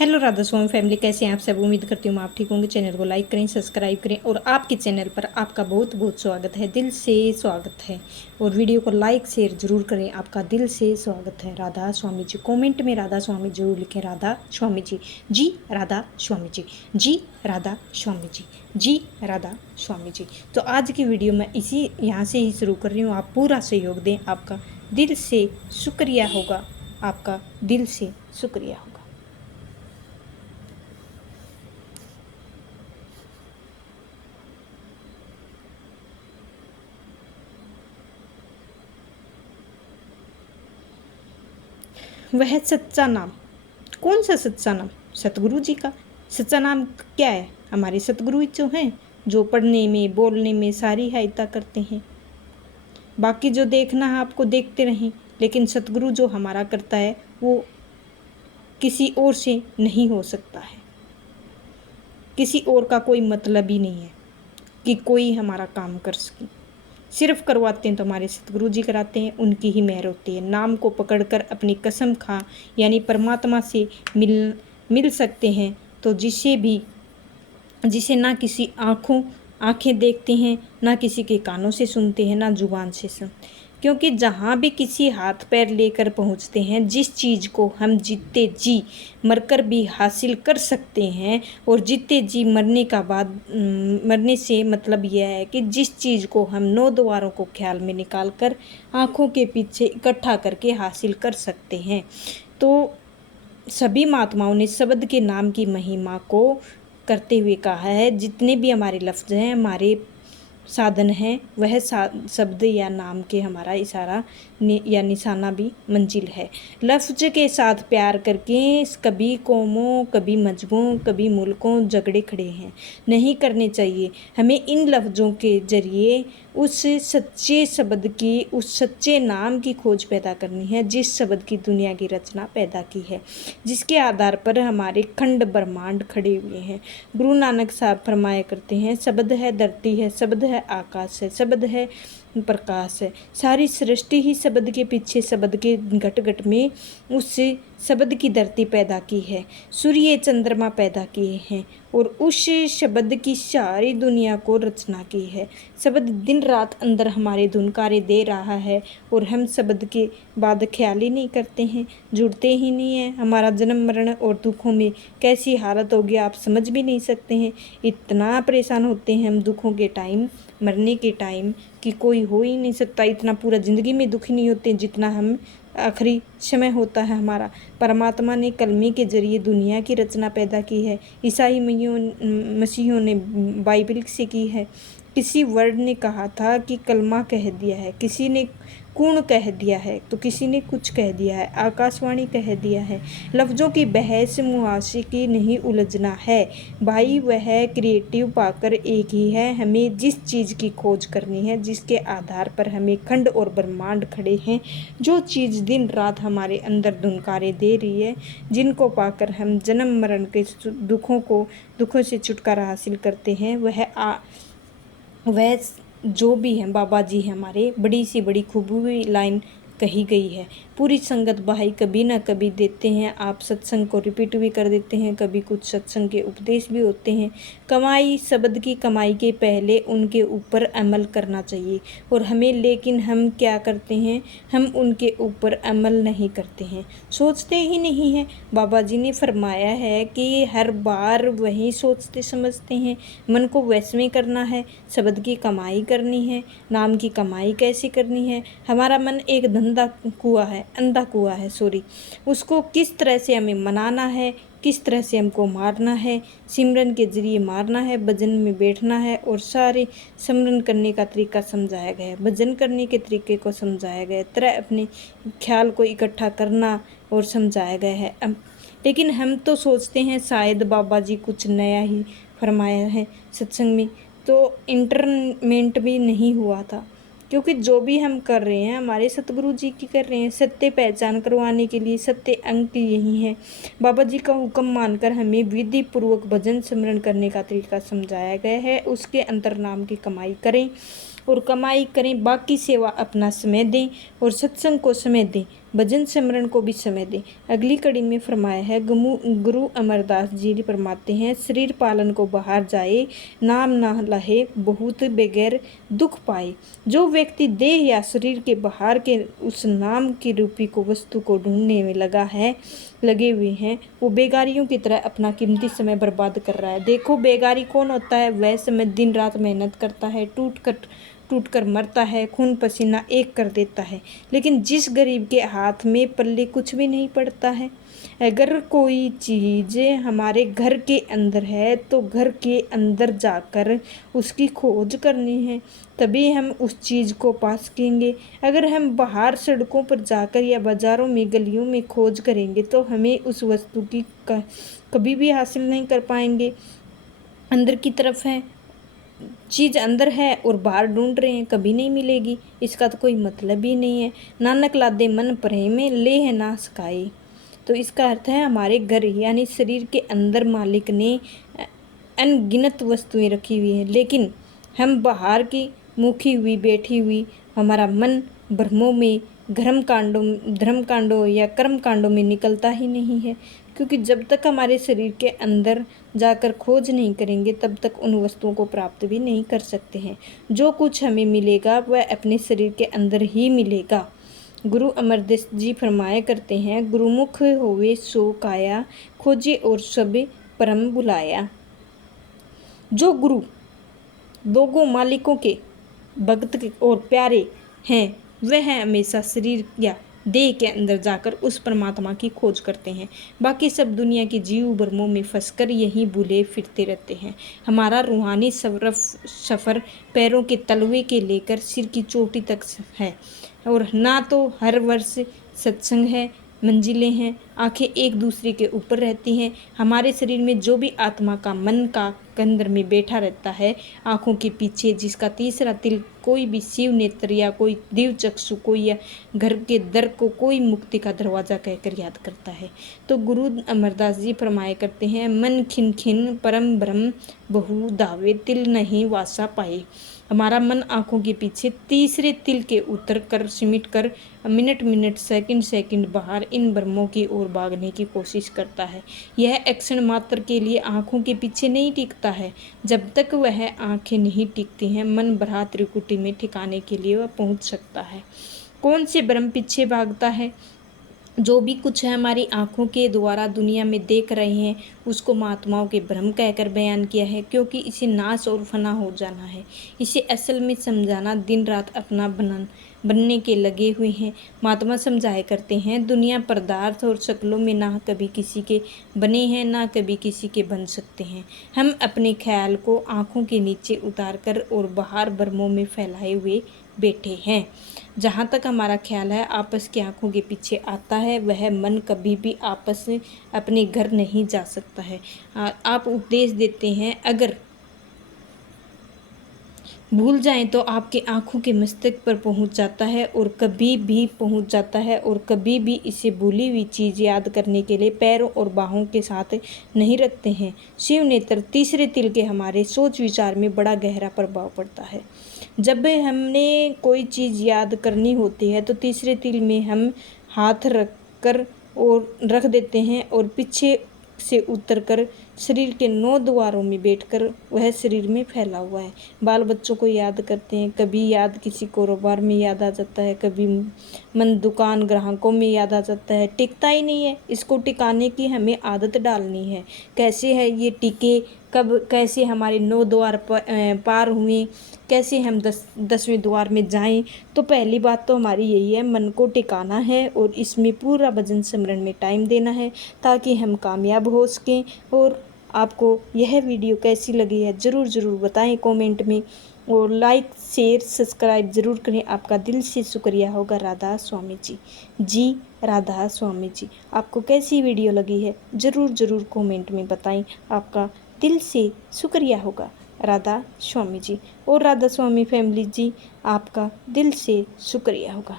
Hello Radha स्वामी family, कैसे हैं आप सब। उम्मीद करती हूँ आप ठीक होंगे। चैनल को लाइक करें, सब्सक्राइब करें और आपके चैनल पर आपका बहुत बहुत स्वागत है, दिल से स्वागत है। और वीडियो को लाइक शेयर जरूर करें, आपका दिल से स्वागत है। राधा स्वामी जी, कमेंट में राधा स्वामी जरूर लिखें। राधा स्वामी जी, जी राधा स्वामी जी, जी राधा स्वामी जी, जी राधा स्वामी जी। तो आज की वीडियो मैं इसी यहाँ से ही शुरू कर रही हूँ। आप पूरा सहयोग दें, आपका दिल से शुक्रिया होगा, आपका दिल से शुक्रिया होगा। वह सच्चा नाम, कौन सा सच्चा नाम? सतगुरु जी का सच्चा नाम क्या है? हमारे सतगुरु जो हैं, जो पढ़ने में बोलने में सारी सहायता करते हैं। बाकी जो देखना है आपको देखते रहें, लेकिन सतगुरु जो हमारा करता है वो किसी और से नहीं हो सकता है। किसी और का कोई मतलब ही नहीं है कि कोई हमारा काम कर सके। सिर्फ करवाते हैं तो हमारे सतगुरु जी कराते हैं, उनकी ही मेहर होती है। नाम को पकड़कर अपनी कसम खा, यानी परमात्मा से मिल सकते हैं। तो जिसे ना किसी आंखें देखते हैं, ना किसी के कानों से सुनते हैं, ना जुबान से क्योंकि जहाँ भी किसी हाथ पैर लेकर पहुँचते हैं, जिस चीज़ को हम जीते जी मरकर भी हासिल कर सकते हैं, और जीते जी मरने से मतलब यह है कि जिस चीज़ को हम 9 द्वारों को ख्याल में निकाल कर आँखों के पीछे इकट्ठा करके हासिल कर सकते हैं। तो सभी महात्माओं ने शब्द के नाम की महिमा को करते हुए कहा है, जितने भी हमारे लफ्ज़ हैं, हमारे साधन है, वह शब्द या नाम के हमारा इशारा या निशाना भी मंजिल है। लफ्ज़ के साथ प्यार करके कभी कौमों, कभी मजहबों, कभी मुल्कों झगड़े खड़े हैं, नहीं करने चाहिए। हमें इन लफ्ज़ों के ज़रिए उस सच्चे शब्द की, उस सच्चे नाम की खोज पैदा करनी है, जिस शब्द की दुनिया की रचना पैदा की है, जिसके आधार पर हमारे खंड ब्रह्मांड खड़े हुए हैं। गुरु नानक साहब फरमाया करते हैं, शब्द है धरती है, शब्द है आकाश है, शब्द है प्रकाश है। सारी सृष्टि ही शब्द के पीछे, शब्द के घट घट में उससे शब्द की धरती पैदा की है, सूर्य चंद्रमा पैदा किए हैं, और उस शब्द की सारी दुनिया को रचना की है। शब्द दिन रात अंदर हमारे धुनकारे दे रहा है, और हम शब्द के बाद ख्याल ही नहीं करते हैं, जुड़ते ही नहीं हैं। हमारा जन्म मरण और दुखों में कैसी हालत होगी आप समझ भी नहीं सकते हैं। इतना परेशान होते हैं हम दुखों के टाइम, मरने के टाइम, कि कोई हो ही नहीं सकता। इतना पूरा ज़िंदगी में दुखी नहीं होते जितना हम आखिरी समय होता है हमारा। परमात्मा ने कलमे के ज़रिए दुनिया की रचना पैदा की है। ईसाई मसीहों ने बाइबल से की है। किसी वर्ड ने कहा था कि कलमा कह दिया है, किसी ने कूण कह दिया है, तो किसी ने कुछ कह दिया है, आकाशवाणी कह दिया है। लफ्ज़ों की बहस मुहासे की नहीं उलझना है भाई, वह क्रिएटिव पाकर एक ही है। हमें जिस चीज़ की खोज करनी है, जिसके आधार पर हमें खंड और ब्रह्मांड खड़े हैं, जो चीज़ दिन रात हमारे अंदर धुनकारे दे रही है, जिनको पाकर हम जन्म मरण के दुखों से छुटकारा हासिल करते हैं, वह जो भी हैं बाबा जी हैं हमारे। बड़ी सी बड़ी खूबी लाइन कही गई है, पूरी संगत बहाई कभी ना कभी देते हैं। आप सत्संग को रिपीट भी कर देते हैं, कभी कुछ सत्संग के उपदेश भी होते हैं। कमाई, शब्द की कमाई के पहले उनके ऊपर अमल करना चाहिए, और हमें, लेकिन हम क्या करते हैं, हम उनके ऊपर अमल नहीं करते हैं, सोचते ही नहीं हैं। बाबा जी ने फरमाया है कि हर बार वही सोचते समझते हैं, मन को वैसे में करना है, शब्द की कमाई करनी है, नाम की कमाई कैसे करनी है। हमारा मन एक अंधा कुआ है, उसको किस तरह से हमें मनाना है, किस तरह से हमको मारना है। सिमरन के जरिए मारना है, भजन में बैठना है, और सारे सिमरन करने का तरीका समझाया गया है, भजन करने के तरीके को समझाया गया है, तरह अपने ख्याल को इकट्ठा करना और समझाया गया है। लेकिन हम तो सोचते हैं शायद बाबा जी कुछ नया ही फरमाया है सत्संग में, तो इंटरमेंट भी नहीं हुआ था, क्योंकि जो भी हम कर रहे हैं हमारे सतगुरु जी की कर रहे हैं। सत्य पहचान करवाने के लिए सत्य अंक यही है। बाबा जी का हुक्म मानकर हमें विधि पूर्वक भजन सिमरन करने का तरीका समझाया गया है। उसके अंतर नाम की कमाई करें, और कमाई करें, बाकी सेवा अपना समय दें और सत्संग को समय दें। भजन सिमरन को भी समय दें। अगली कड़ी में फरमाया है, गुरु अमरदास जी फरमाते हैं, शरीर पालन को बाहर जाए, नाम ना लहे बहुत बगैर दुख पाए। जो व्यक्ति देह या शरीर के बाहर के उस नाम की रूपी को वस्तु को ढूंढने में लगे हुए हैं, वो बेगारियों की तरह अपना कीमती समय बर्बाद कर रहा है। देखो, बेगारी कौन होता है? वह समय दिन रात मेहनत करता है, टूट कर मरता है, खून पसीना एक कर देता है, लेकिन जिस गरीब के हाथ में पल्ले कुछ भी नहीं पड़ता है। अगर कोई चीज़ हमारे घर के अंदर है तो घर के अंदर जाकर उसकी खोज करनी है, तभी हम उस चीज़ को पा सकेंगे। अगर हम बाहर सड़कों पर जाकर या बाज़ारों में गलियों में खोज करेंगे तो हमें उस वस्तु की कभी भी हासिल नहीं कर पाएंगे। अंदर की तरफ है चीज़, अंदर है और बाहर ढूंढ रहे हैं, कभी नहीं मिलेगी। इसका तो कोई मतलब ही नहीं है। नानक लादे मन प्रेम ले है ना सकाए। तो इसका अर्थ है, हमारे घर यानी शरीर के अंदर मालिक ने अनगिनत वस्तुएं रखी हुई हैं, लेकिन हम बाहर की मुखी हुई बैठी हुई हमारा मन भ्रमों में धर्म कांडों या कर्म कांडों में निकलता ही नहीं है। क्योंकि जब तक हमारे शरीर के अंदर जाकर खोज नहीं करेंगे तब तक उन वस्तुओं को प्राप्त भी नहीं कर सकते हैं। जो कुछ हमें मिलेगा वह अपने शरीर के अंदर ही मिलेगा। गुरु अमरदास जी फरमाया करते हैं, गुरुमुख होवे सो काया, खोजे और सब परम बुलाया। जो गुरु दोगों मालिकों के भक्त और प्यारे हैं वह हमेशा शरीर या देह के अंदर जाकर उस परमात्मा की खोज करते हैं। बाकी सब दुनिया की जीव भरमों में फंसकर यहीं भूले फिरते रहते हैं। हमारा रूहानी सफ़र पैरों के तलवे के लेकर सिर की चोटी तक है, और ना तो हर वर्ष सत्संग है, मंजिलें हैं, आंखें एक दूसरे के ऊपर रहती हैं। हमारे शरीर में जो भी आत्मा का मन का केंद्र में बैठा रहता है, आंखों के पीछे जिसका तीसरा तिल कोई भी शिव नेत्र या कोई दिव्य चक्षु कोई या घर के दर को कोई मुक्ति का दरवाज़ा कहकर याद करता है। तो गुरु अमरदास जी फरमाया करते हैं, मन खिन खिन परम ब्रह्म बहु दावे तिल नहीं वासा पाए। हमारा मन आंखों के पीछे तीसरे तिल के उतर कर सिमट कर मिनट सेकंड बाहर इन ब्रह्मों की ओर भागने की कोशिश करता है। यह एक्शन मात्र के लिए आंखों के पीछे नहीं टिकता है। जब तक वह आंखें नहीं टिकती हैं, मन भरा त्रिकुटी में ठिकाने के लिए वह पहुंच सकता है। कौन से ब्रह्म पीछे भागता है? जो भी कुछ है हमारी आँखों के द्वारा दुनिया में देख रहे हैं उसको महात्माओं के भ्रम कहकर बयान किया है, क्योंकि इसे नाश और फना हो जाना है। इसे असल में समझाना दिन रात अपना बनने के लगे हुए हैं। महात्मा समझाया करते हैं, दुनिया पदार्थ और शक्लों में ना कभी किसी के बने हैं ना कभी किसी के बन सकते हैं। हम अपने ख्याल को आँखों के नीचे उतार कर और बाहर भ्रमों में फैलाए हुए बैठे हैं। जहाँ तक हमारा ख्याल है आपस की आँखों के पीछे आता है, वह मन कभी भी आपस में अपने घर नहीं जा सकता है। आप उपदेश देते हैं, अगर भूल जाएं तो आपके आँखों के मस्तक पर पहुंच जाता है और कभी भी पहुंच जाता है, और कभी भी इसे भूली हुई चीज़ याद करने के लिए पैरों और बाहों के साथ नहीं रखते हैं। शिव नेत्र तीसरे तिल के हमारे सोच विचार में बड़ा गहरा प्रभाव पड़ता है। जब हमने कोई चीज़ याद करनी होती है तो तीसरे तिल में हम हाथ रख देते हैं और पीछे से उतरकर शरीर के 9 द्वारों में बैठकर वह शरीर में फैला हुआ है। बाल बच्चों को याद करते हैं, कभी याद किसी कारोबार में याद आ जाता है, कभी मन दुकान ग्राहकों में याद आ जाता है। टिकता ही नहीं है। इसको टिकाने की हमें आदत डालनी है। कैसे है ये टिके, कब कैसे हमारे 9 द्वार पार हुए, कैसे हम 10वें द्वार में जाएं। तो पहली बात तो हमारी यही है, मन को टिकाना है और इसमें पूरा भजन सिमरन में टाइम देना है ताकि हम कामयाब हो सकें। और आपको यह वीडियो कैसी लगी है ज़रूर बताएं कमेंट में, और लाइक शेयर सब्सक्राइब ज़रूर करें। आपका दिल से शुक्रिया होगा। राधा स्वामी जी राधा स्वामी जी। आपको कैसी वीडियो लगी है ज़रूर कमेंट में बताएं। आपका दिल से शुक्रिया होगा। राधा स्वामी जी और राधा स्वामी फैमिली जी, आपका दिल से शुक्रिया होगा।